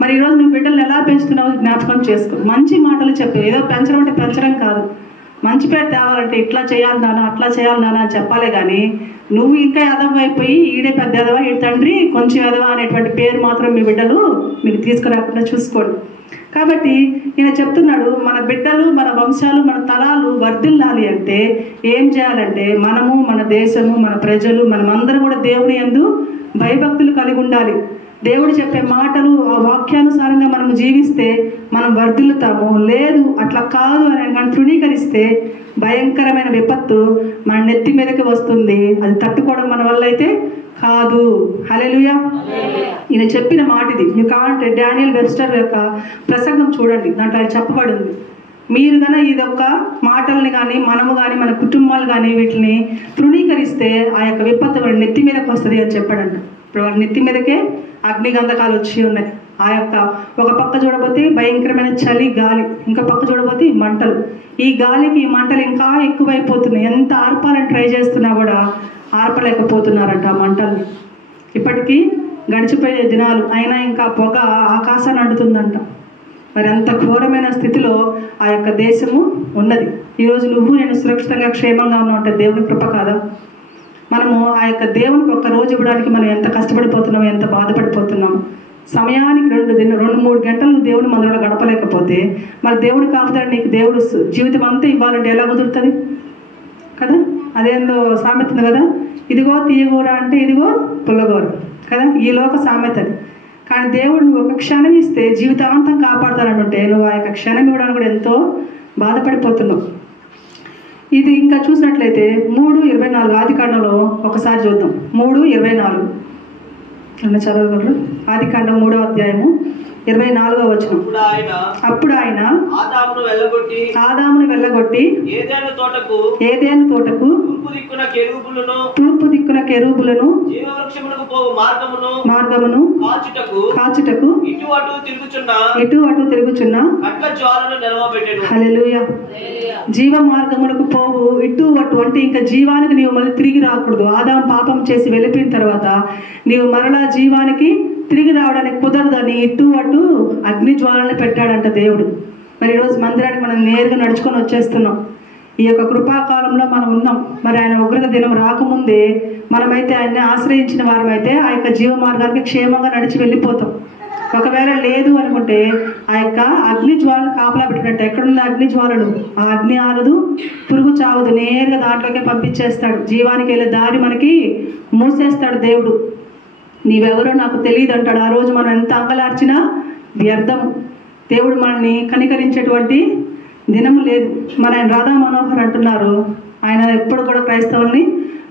మరి ఈరోజు నువ్వు బిడ్డలు ఎలా పెంచుతున్నావు జ్ఞాపకం చేసుకో. మంచి మాటలు చెప్పు, ఏదో పెంచడం అంటే పెంచడం కాదు. మంచి పేరు తేవాలంటే ఇట్లా చేయాలి నాన్న, అట్లా చేయాలి నాన్న అని చెప్పాలే కానీ నువ్వు ఇంకా ఎదవ అయిపోయి ఈడే పెద్ద ఎదవా, ఈ తండ్రి కొంచెం ఎదవా అనేటువంటి పేరు మాత్రం మీ బిడ్డలు మీకు తీసుకురాకుండా చూసుకోండి. కాబట్టి ఈయన చెప్తున్నాడు, మన బిడ్డలు, మన వంశాలు, మన తరాలు వర్ధిల్లాలి అంటే ఏం చేయాలంటే మనము, మన దేశము, మన ప్రజలు, మనమందరం కూడా దేవుని యందు భయభక్తులు కలిగి ఉండాలి. దేవుడు చెప్పే మాటలు ఆ వాక్యానుసారంగా మనం జీవిస్తే మనం వర్ధిల్లుతాము. లేదు అట్లా కాదు అని మనం తృణీకరిస్తే భయంకరమైన విపత్తు మన నెత్తి మీదకి వస్తుంది. అది తట్టుకోవడం మన వల్ల అయితే కాదు. హల్లెలూయా. ఈయన చెప్పిన మాట ఇది. మీకు కావాలంటే డానియల్ వెబ్స్టర్ యొక్క ప్రసంగం చూడండి, దాంట్లో ఆయన చెప్పబడింది. మీరు కనుక ఇదొక్క మాటల్ని కానీ, మనము కానీ, మన కుటుంబాలు కానీ వీటిని తృణీకరిస్తే ఆ యొక్క విపత్తు వాడి నెత్తి మీదకి వస్తుంది అని చెప్పాడంట. ఇప్పుడు వాళ్ళ నెత్తి మీదకే అగ్నిగంధకాలు వచ్చి ఉన్నాయి. ఆ యొక్క ఒక పక్క చూడబోతే భయంకరమైన చలి గాలి, ఇంకా పక్క చూడబోతే మంటలు. ఈ గాలికి ఈ మంటలు ఇంకా ఎక్కువైపోతున్నాయి. ఎంత ఆర్పాలని ట్రై చేస్తున్నా కూడా ఆర్పలేకపోతున్నారంట ఆ మంటల్ని. ఇప్పటికీ గడిచిపోయే దినాలు అయినా ఇంకా పొగ ఆకాశాన్ని అంటుతుందంట. మరి అంత ఘోరమైన స్థితిలో ఆ యొక్క దేశము ఉన్నది. ఈరోజు నువ్వు నేను సురక్షితంగా క్షేమంగా ఉన్నావు అంటే దేవుని కృప కాదా? మనము ఆ యొక్క దేవునికి ఒక్క రోజు ఇవ్వడానికి మనం ఎంత కష్టపడిపోతున్నాము, ఎంత బాధపడిపోతున్నాము. సమయానికి 2-3 గంటలు నువ్వు దేవుని మందిరంలో గడపలేకపోతే మరి దేవుడి కాపుదల నీకు దేవుడు జీవితం అంతా ఇవ్వాలంటే ఎలా కుదురుతుంది కదా? అదేందో సామెత ఉంది కదా, ఇదిగో తీయగూర అంటే ఇదిగో పుల్లగూర కదా, ఈ లోక సామెత అది. కానీ దేవుడు నువ్వు ఒక క్షణం ఇస్తే జీవితాంతం కాపాడుతానంటే నువ్వు ఆ యొక్క క్షణం ఇవ్వడానికి కూడా ఎంతో బాధపడిపోతున్నావు. ఇది ఇంకా చూసినట్లయితే 3:24 ఆదికాండంలో ఒకసారి చూద్దాం. 3:24 అన్న చదవగలరు? ఆదికాండం 3వ అధ్యాయము 24వ వచనం. అప్పుడు ఆయన ఆదామును వెళ్ళగొట్టి ఏదెను తోటకు తూర్పు దిక్కున కెరూబులను మార్గమును కాచుటకు ఇటు అటు తిరుగుచున్న హల్లెలూయా. జీవ మార్గమునకు పోవు ఇటు అటు అంటే ఇంకా జీవానికి నీవు మళ్ళీ తిరిగి రాకూడదు. ఆదాం పాపం చేసి వెళ్ళిపోయిన తర్వాత నీవు మరలా జీవానికి తిరిగి రావడానికి కుదరదని ఇటు అటు అగ్ని జ్వాలను పెట్టాడంట దేవుడు. మరి ఈరోజు మందిరానికి మనం నేరుగా నడుచుకొని వచ్చేస్తున్నాం. ఈ యొక్క కృపాకాలంలో మనం ఉన్నాం. మరి ఆయన ఉగ్రత దినం రాకముందే మనమైతే ఆయన్ని ఆశ్రయించిన వారమైతే ఆ యొక్క జీవ మార్గానికి క్షేమంగా నడిచి వెళ్ళిపోతాం. ఒకవేళ లేదు అనుకుంటే ఆ యొక్క అగ్ని జ్వాలను కాపలా పెట్టినట్టు, ఎక్కడున్న అగ్ని జ్వాలలు, ఆ అగ్ని ఆరదు, పురుగు చావదు, నేరుగా దాంట్లోకే పంపించేస్తాడు. జీవానికి వెళ్ళే దారి మనకి మూసేస్తాడు దేవుడు. నీవెవరో నాకు తెలియదు అంటాడు. ఆ రోజు మనం ఎంత అంగలార్చినా వ్యర్థము. దేవుడు మనల్ని కనికరించేటువంటి దినము లేదు. మన ఆయన రాధా మనోహర్ అంటున్నారు, ఆయన ఎప్పుడు కూడా క్రైస్తవుల్ని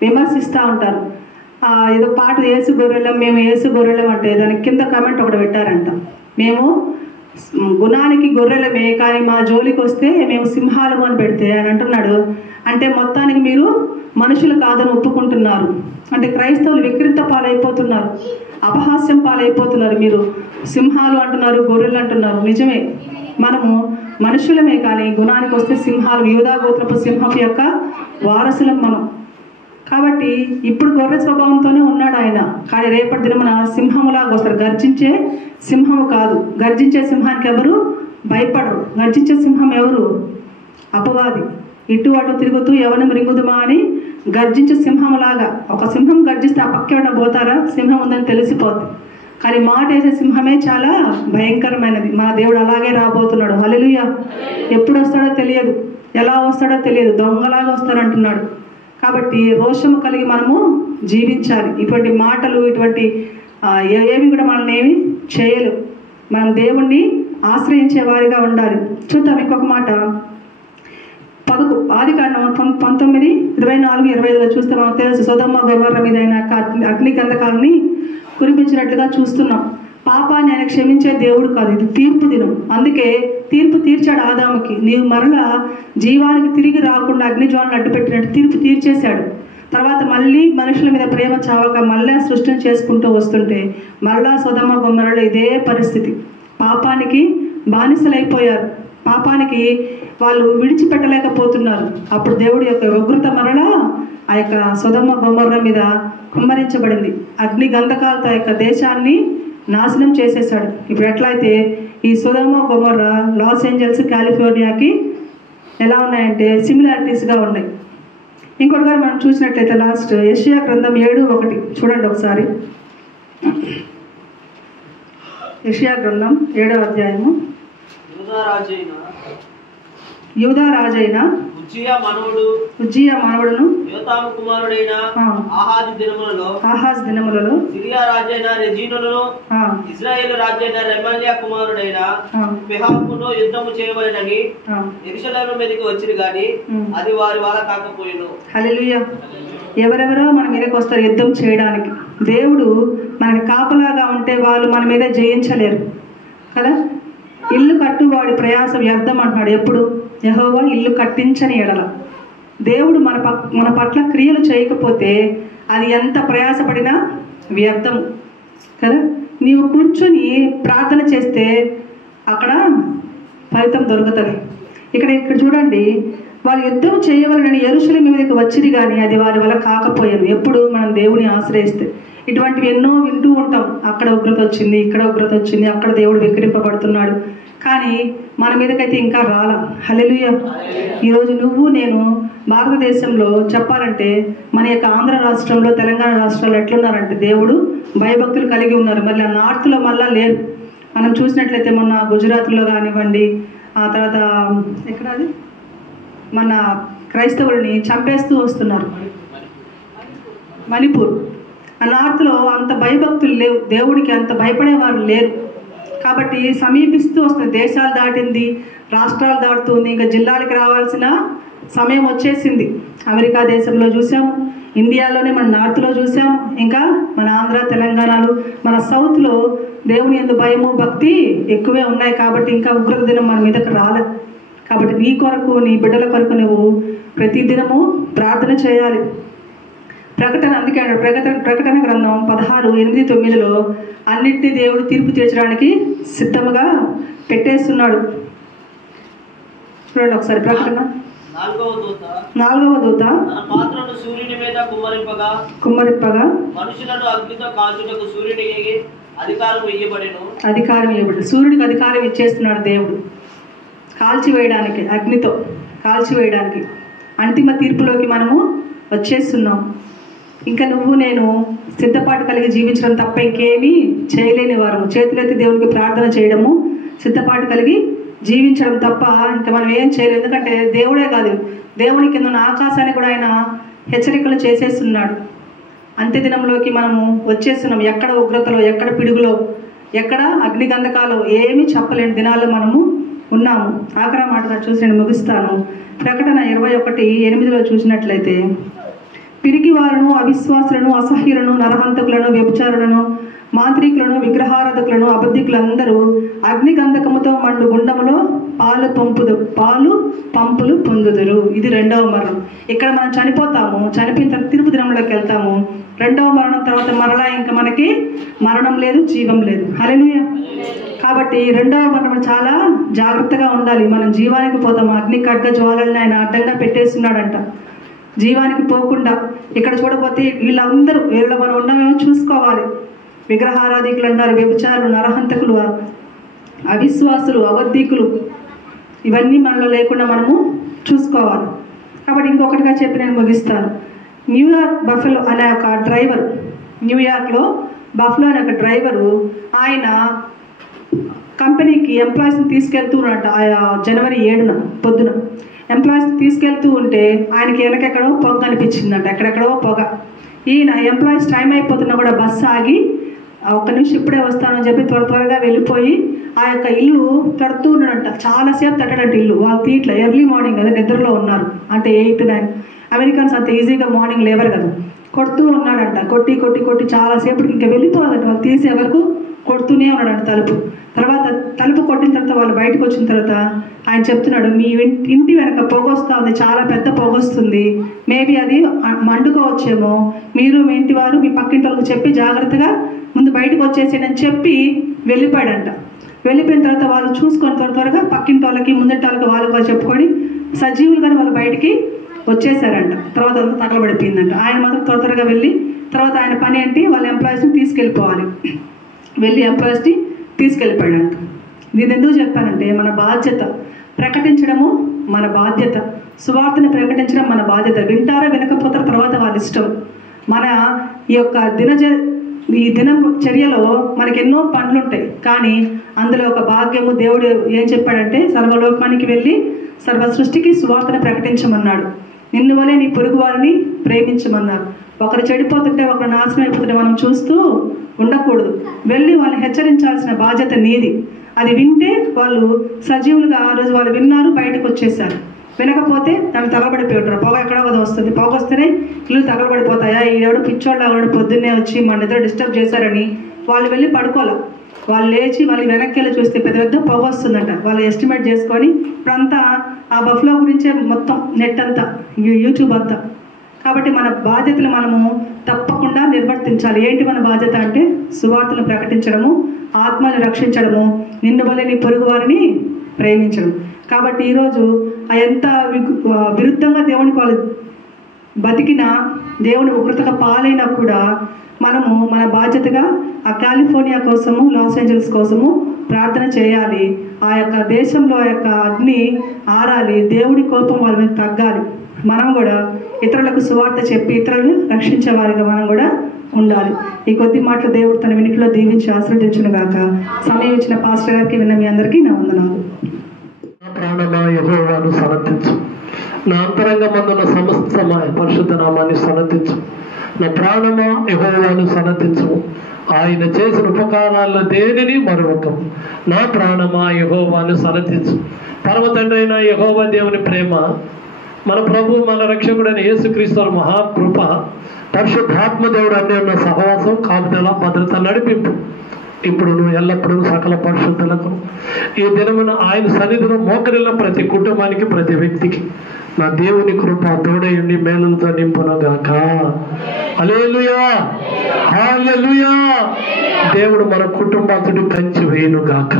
విమర్శిస్తూ ఉంటారు. ఏదో పాట ఏసు గొర్రెలం, మేము ఏసు గొర్రెలం అంటే దానికి కింద కామెంట్ ఒకటి పెట్టారంట, మేము గుణానికి గొర్రెలమే కానీ మా జోలికి వస్తే మేము సింహాలము అని పెడితే ఆయన అంటున్నాడు, అంటే మొత్తానికి మీరు మనుషులు కాదని ఒప్పుకుంటున్నారు. అంటే క్రైస్తవులు వికృత పాలైపోతున్నారు, అపహాస్యం పాలైపోతున్నారు. మీరు సింహాలు అంటున్నారు, గొర్రెలు అంటున్నారు. నిజమే, మనము మనుషులమే కానీ గుణానికి వస్తే సింహాలు, యూదా గోత్రపు సింహం యొక్క వారసులం మనం. కాబట్టి ఇప్పుడు గొర్రె స్వభావంతోనే ఉన్నాడు ఆయన, కానీ రేపటి దినమున సింహములాగా వస్తారు. గర్జించే సింహము కాదు. గర్జించే సింహానికి ఎవరు భయపడరు. గర్జించే సింహం ఎవరు? అపవాది. ఇటు అటు తిరుగుతూ ఎవరిని మృంగుదుమా అని గర్జించే సింహంలాగా. ఒక సింహం గర్జిస్తే ఆ పక్క ఎవరైనా పోతారా? సింహం ఉందని తెలిసిపోద్ది. కానీ మాట వేసే సింహమే చాలా భయంకరమైనది. మన దేవుడు అలాగే రాబోతున్నాడు. హల్లెలూయా. ఎప్పుడు వస్తాడో తెలియదు, ఎలా వస్తాడో తెలియదు, దొంగలాగా వస్తాడంటున్నాడు. కాబట్టి రోషము కలిగి మనము జీవించాలి. ఇటువంటి మాటలు, ఇటువంటి ఏవి కూడా మనల్ని ఏమి చేయలేవు. మనం దేవుణ్ణి ఆశ్రయించే వారిగా ఉండాలి. చూద్దాం ఇంకొక మాట. ఆదికాండం 19:24-25 చూస్తే మనకు తెలుసు, సొదొమ గొమొర్రా మీద ఆయన అగ్ని గంధకాలని కురిపించినట్లుగా చూస్తున్నాం. పాపాన్ని ఆయన క్షమించే దేవుడు కాదు, ఇది తీర్పు దినం. అందుకే తీర్పు తీర్చాడు ఆదాముకి. నీవు మరలా జీవానికి తిరిగి రాకుండా అగ్నిజ్వాలను అడ్డుపెట్టినట్టు తీర్పు తీర్చేశాడు. తర్వాత మళ్ళీ మనుషుల మీద ప్రేమ చావక మళ్ళీ సృష్టిని చేసుకుంటూ వస్తుంటే మరలా సొదొమ గొమొర్రాలో ఇదే పరిస్థితి. పాపానికి బానిసలైపోయారు, పాపానికి వాళ్ళు విడిచిపెట్టలేకపోతున్నారు. అప్పుడు దేవుడి యొక్క ఉగ్రత మరలా ఆ యొక్క సొదొమ గొమొర్రా మీద కుమ్మరించబడింది. అగ్ని గంధకాలతో ఆ యొక్క దేశాన్ని నాశనం చేసేసాడు. ఇప్పుడు ఎట్లయితే ఈ సొదొమ గొమొర్రా లాస్ ఏంజల్స్, కాలిఫోర్నియాకి ఎలా ఉన్నాయంటే సిమిలారిటీస్గా ఉన్నాయి. ఇంకోటిగా మనం చూసినట్లయితే లాస్ట్ యెషయా గ్రంథం 7:1 చూడండి ఒకసారి. యెషయా గ్రంథం 7వ అధ్యాయము. యూదా రాజైన ఉజ్జియా మనవడును యోతాము కుమారుడైన ఆహాజు దినములలో సిరియా రాజైన రెజీనును ఇజ్రాయేలు రాజైన రెమల్యా కుమారుడైన పెహాకును యుద్ధము చేయవలెనని యెరూషలేము మీదకి వచ్చిరు గాని అది వారి వల్ల కాకపోయెను. హల్లెలూయా. ఎవరెవరో మన మీదకి వస్తారు యుద్ధం చేయడానికి. దేవుడు మనకి కాపలాగా ఉంటే వాళ్ళు మన మీద జయించలేరు కదా. ఇల్లు కట్టు వాడి ప్రయాస వ్యర్థం అంటున్నాడు. ఎప్పుడు? యెహోవా ఇల్లు కట్టించని ఎడల. దేవుడు మన పట్ల క్రియలు చేయకపోతే అది ఎంత ప్రయాసపడినా వ్యర్థం కదా. నీవు కూర్చొని ప్రార్థన చేస్తే అక్కడ ఫలితం దొరుకుతుంది. ఇక్కడ చూడండి, వాళ్ళు యుద్ధం చేయవలనని యెరూషలేము మీదకి వచ్చింది కానీ అది వారి వల్ల కాకపోయాను. ఎప్పుడు మనం దేవుని ఆశ్రయిస్తే. ఇటువంటివి ఎన్నో వింటూ ఉంటాం. అక్కడ ఉగ్రత వచ్చింది, ఇక్కడ ఉగ్రత వచ్చింది, అక్కడ దేవుడు వికరింపబడుతున్నాడు, కానీ మన మీదకైతే ఇంకా రాలా. హల్లెలూయా. ఈరోజు నువ్వు నేను భారతదేశంలో చెప్పాలంటే మన యొక్క ఆంధ్ర రాష్ట్రంలో, తెలంగాణ రాష్ట్రాల్లో ఎట్లున్నారంటే దేవుడు భయభక్తులు కలిగి ఉన్నారు. మళ్ళీ ఆ నార్త్లో మళ్ళీ లేరు. మనం చూసినట్లయితే మొన్న గుజరాత్లో కానివ్వండి, ఆ తర్వాత ఎక్కడ అది మన క్రైస్తవుల్ని చంపేస్తూ వస్తున్నారు, మణిపూర్. ఆ నార్త్లో అంత భయభక్తులు లేవు, దేవుడికి అంత భయపడేవారు లేరు. కాబట్టి సమీపిస్తూ వస్తుంది. దేశాలు దాటింది, రాష్ట్రాలు దాటుతుంది, ఇంకా జిల్లాలకి రావాల్సిన సమయం వచ్చేసింది. అమెరికా దేశంలో చూసాం, ఇండియాలోనే మన నార్త్లో చూసాం, ఇంకా మన ఆంధ్ర, తెలంగాణలో, మన సౌత్లో దేవుని యందు భయము భక్తి ఎక్కువే ఉన్నాయి. కాబట్టి ఇంకా ఉగ్రత దినం మన మీదకి రాలేదు. కాబట్టి నీ కొరకు, నీ బిడ్డల కొరకు నువ్వు ప్రతి దినము ప్రార్థన చేయాలి. ప్రకటన, అందుకే ప్రకటన గ్రంథం 16:8-9 అన్నిటినీ దేవుడు తీర్పు తీర్చడానికి సిద్ధముగా పెట్టేస్తున్నాడు. చూడండి ఒకసారి ప్రకటన. 4వ దూత సూర్యుని మీద కుమ్మరింపగా మనుషులను అగ్నితో కాల్చుటకు సూర్యునికి అధికారం ఇవ్వబడింది. సూర్యుడికి అధికారం ఇచ్చేస్తున్నాడు దేవుడు, కాల్చివేయడానికి, అగ్నితో కాల్చివేయడానికి. అంతిమ తీర్పులోకి మనము వచ్చేస్తున్నాం. ఇంకా నువ్వు నేను సిద్ధపాటు కలిగి జీవించడం తప్ప ఇంకేమీ చేయలేని వారము. చేతులెత్తి దేవునికి ప్రార్థన చేయడము, సిద్ధపాటు కలిగి జీవించడం తప్ప ఇంకా మనం ఏం చేయలేము. ఎందుకంటే దేవుడే కాదు, దేవుని కింద ఉన్న ఆకాశాన్ని కూడా ఆయన హెచ్చరికలు చేసేస్తున్నాడు. అంత్య దినంలోకి మనము వచ్చేస్తున్నాం. ఎక్కడ ఉగ్రతలో, ఎక్కడ పిడుగులో, ఎక్కడ అగ్నిగంధకాలు ఏమీ చెప్పలేని దినాల్లో మనము ఉన్నాము. ఆఖరి మాట చూసి నేను ముగిస్తాను. ప్రకటన 21:8 చూసినట్లయితే, పిరికి వారును, అవిశ్వాసులను, అసహ్యులను, నరహంతకులను, వ్యభిచారులను, మాంత్రికులను, విగ్రహారాధకులను, అబద్ధికులందరూ అగ్నిగంధకముతో మండు గుండములో పాలు పంపులు పొందుదురు. ఇది రెండవ మరణం. ఇక్కడ మనం చనిపోతాము, చనిపోయిన తర్వాత తీర్పు దినంలోకి వెళ్తాము. రెండవ మరణం తర్వాత మరలా ఇంకా మనకి మరణం లేదు, జీవం లేదు. హల్లెలూయా. కాబట్టి రెండవ మరణం చాలా జాగ్రత్తగా ఉండాలి. మనం జీవానికి పోతాము. అగ్ని ఖడ్గ జ్వాలల్ని ఆయన అడ్డంగా పెట్టేస్తున్నాడంట, జీవానికి పోకుండా. ఇక్కడ చూడకపోతే వీళ్ళందరూ వీళ్ళ మనం ఉన్నామేమో చూసుకోవాలి. విగ్రహారాధికులు అన్నారు, వ్యభిచారులు, నరహంతకులు, అవిశ్వాసులు, అబద్ధికులు, ఇవన్నీ మనలో లేకుండా మనము చూసుకోవాలి. కాబట్టి ఇంకొకటిగా చెప్పి నేను ముగిస్తాను. న్యూయార్క్ బఫెలో అనే ఒక డ్రైవర్, న్యూయార్క్లో బఫెలో అనే ఒక డ్రైవరు, ఆయన కంపెనీకి ఎంప్లాయీస్ని తీసుకెళ్తూ ఉన్నట్ట. జనవరి 7న పొద్దున ఎంప్లాయీస్ని తీసుకెళ్తూ ఉంటే ఆయనకి వెనకెక్కడో పొగ కనిపించిందంట, ఎక్కడెక్కడో పొగ. ఈయన ఎంప్లాయీస్ టైం అయిపోతున్నా కూడా బస్సు ఆగి, ఒక్క నిమిషం ఇప్పుడే వస్తానని చెప్పి త్వరగా వెళ్ళిపోయి ఆ యొక్క ఇల్లు తడుతూ ఉన్నాడంట. చాలాసేపు తట్టడంట ఇల్లు. వాళ్ళు తీట్ల ఎర్లీ మార్నింగ్ కదా, నిద్రలో ఉన్నారు. అంటే 8, 9 అమెరికన్స్ అంత ఈజీగా మార్నింగ్ లేవరు కదా. కొడుతూ ఉన్నాడంట, కొట్టి చాలాసేపటికి ఇంకా వెళ్ళిపోవాలంట. వాళ్ళు తీసే వరకు కొడుతూనే ఉన్నాడంట తర్వాత తలుపు కొట్టిన తర్వాత వాళ్ళు బయటకు వచ్చిన తర్వాత ఆయన చెప్తున్నాడు, మీ ఇంటి వెనక పొగొస్తా ఉంది, చాలా పెద్ద పొగొస్తుంది, మేబీ అది మండుకోవచ్చేమో, మీరు మీ ఇంటి వారు మీ పక్కింటి వాళ్ళకి చెప్పి జాగ్రత్తగా ముందు బయటకు వచ్చేసేయండి అని చెప్పి వెళ్ళిపోయాడంట. వెళ్ళిపోయిన తర్వాత వాళ్ళు చూసుకొని త్వరగా పక్కింటి వాళ్ళకి, ముందంటి వాళ్ళకి, వాళ్ళు చెప్పుకొని సజీవులుగానే వాళ్ళు బయటికి వచ్చేసారంట. తర్వాత అంతా తగలబడిపోయిందంట. ఆయన మాత్రం త్వరగా వెళ్ళి తర్వాత ఆయన పని ఏంటి, వాళ్ళ ఎంప్లాయీస్ని తీసుకెళ్ళిపోవాలి. వెళ్ళి ఎంప్లాయీస్ని తీసుకెళ్ళిపోయాడంట. నేను ఎందుకు చెప్పానంటే, మన బాధ్యత ప్రకటించడము మన బాధ్యత, సువార్తను ప్రకటించడం మన బాధ్యత. వింటారా వినకపోతారా తర్వాత వాళ్ళ ఇష్టం. మన ఈ యొక్క దినచర్యలో మనకి ఎన్నో పనులు ఉంటాయి, కానీ అందులో ఒక భాగ్యము దేవుడు ఏం చెప్పాడంటే, సర్వలోకానికి వెళ్ళి సర్వ సృష్టికి సువార్తను ప్రకటించమన్నాడు. నిన్ను వలె నీ పొరుగు వారిని ప్రేమించమన్నారు. ఒకరు చెడిపోతుంటే, ఒకరు నాశనం అయిపోతుంటే మనం చూస్తూ ఉండకూడదు. వెళ్ళి వాళ్ళని హెచ్చరించాల్సిన బాధ్యత నీది. అది వింటే వాళ్ళు సజీవులుగా ఆ రోజు వాళ్ళు విన్నారు, బయటకు వచ్చేసారు. వినకపోతే దాన్ని తగలబడిపోయి ఉంటారు. పొగ ఎక్కడో వస్తుంది, పొగ వస్తేనే ఇల్లు తగలబడిపోతాయా, ఈడెవడు పిచ్చోళ్ళ పొద్దున్నే వచ్చి మన నిద్ర డిస్టర్బ్ చేశారని వాళ్ళు వెళ్ళి పడుకోవాలి. వాళ్ళు లేచి వాళ్ళు వెనక్కి వెళ్ళి చూస్తే పెద్ద పొగ వస్తుందంట. వాళ్ళు ఎస్టిమేట్ చేసుకొని ఇప్పుడంతా ఆ బఫ్లో గురించే మొత్తం నెట్ అంతా, యూట్యూబ్ అంతా. కాబట్టి మన బాధ్యతలు మనము తప్పకుండా నిర్వర్తించాలి. ఏంటి మన బాధ్యత అంటే, సువార్తను ప్రకటించడము, ఆత్మను రక్షించడము, నిన్ను వలె నీ పొరుగు వారిని ప్రేమించడం. కాబట్టి ఈరోజు ఎంత విరుద్ధంగా దేవునికి వాళ్ళు బతికినా, దేవుని ఉగ్రతగా పాలైనా కూడా మనము మన బాధ్యతగా ఆ కాలిఫోర్నియా కోసము, లాస్ ఏంజల్స్ కోసము ప్రార్థన చేయాలి. ఆ యొక్క దేశంలో ఆ యొక్క అగ్ని ఆరాలి, దేవుడి కోపం వాళ్ళ మీద తగ్గాలి. మనం కూడా ఇతరులకు సువార్త చెప్పి ఇతరులను రక్షించే వారిగా మనం కూడా ఉండాలి. ఈ కొద్ది మాటలు దేవుడు తన వినికిలో దీవించి ఆశీర్వదించును గాక. సమయం ఇచ్చిన పాస్టర్ గారికి, విన్న మీ అందరికీ నా వందనాలు. ప్రాణమా యెహోవాను సన్నతించు, నా అంతరంగమందున సమస్త పరిశుద్ధ నామాన్ని సన్నతించు. నా ప్రాణమా యెహోవాను సన్నతించు, ఆయన చేసిన ఉపకారాల్లో దేనిని మరొకం. నా ప్రాణమా యెహోవాను సన్నతించు. పరమ తండ్రి అయిన యెహోవా దేవుని ప్రేమ, మన ప్రభు మన రక్షకుడైన యేసుక్రీస్తు మహాకృప, పరిశుద్ధాత్మ దేవుడు అన్నీ ఉన్న సహవాసం, కాపుదల, భద్రత, నడిపింపు ఇప్పుడు నువ్వు ఎల్లప్పుడూ సకల పరిశుద్ధులకు ఈ దినమున ఆయన సన్నిధిలో మోకరిల్ల ప్రతి కుటుంబానికి, ప్రతి వ్యక్తికి నా దేవుని కృప తోడయుండి మేలులతో నింపునగాక. హల్లెలూయా, హల్లెలూయా. దేవుడు మన కుటుంబాతుడు కంచి వేయునుగాక.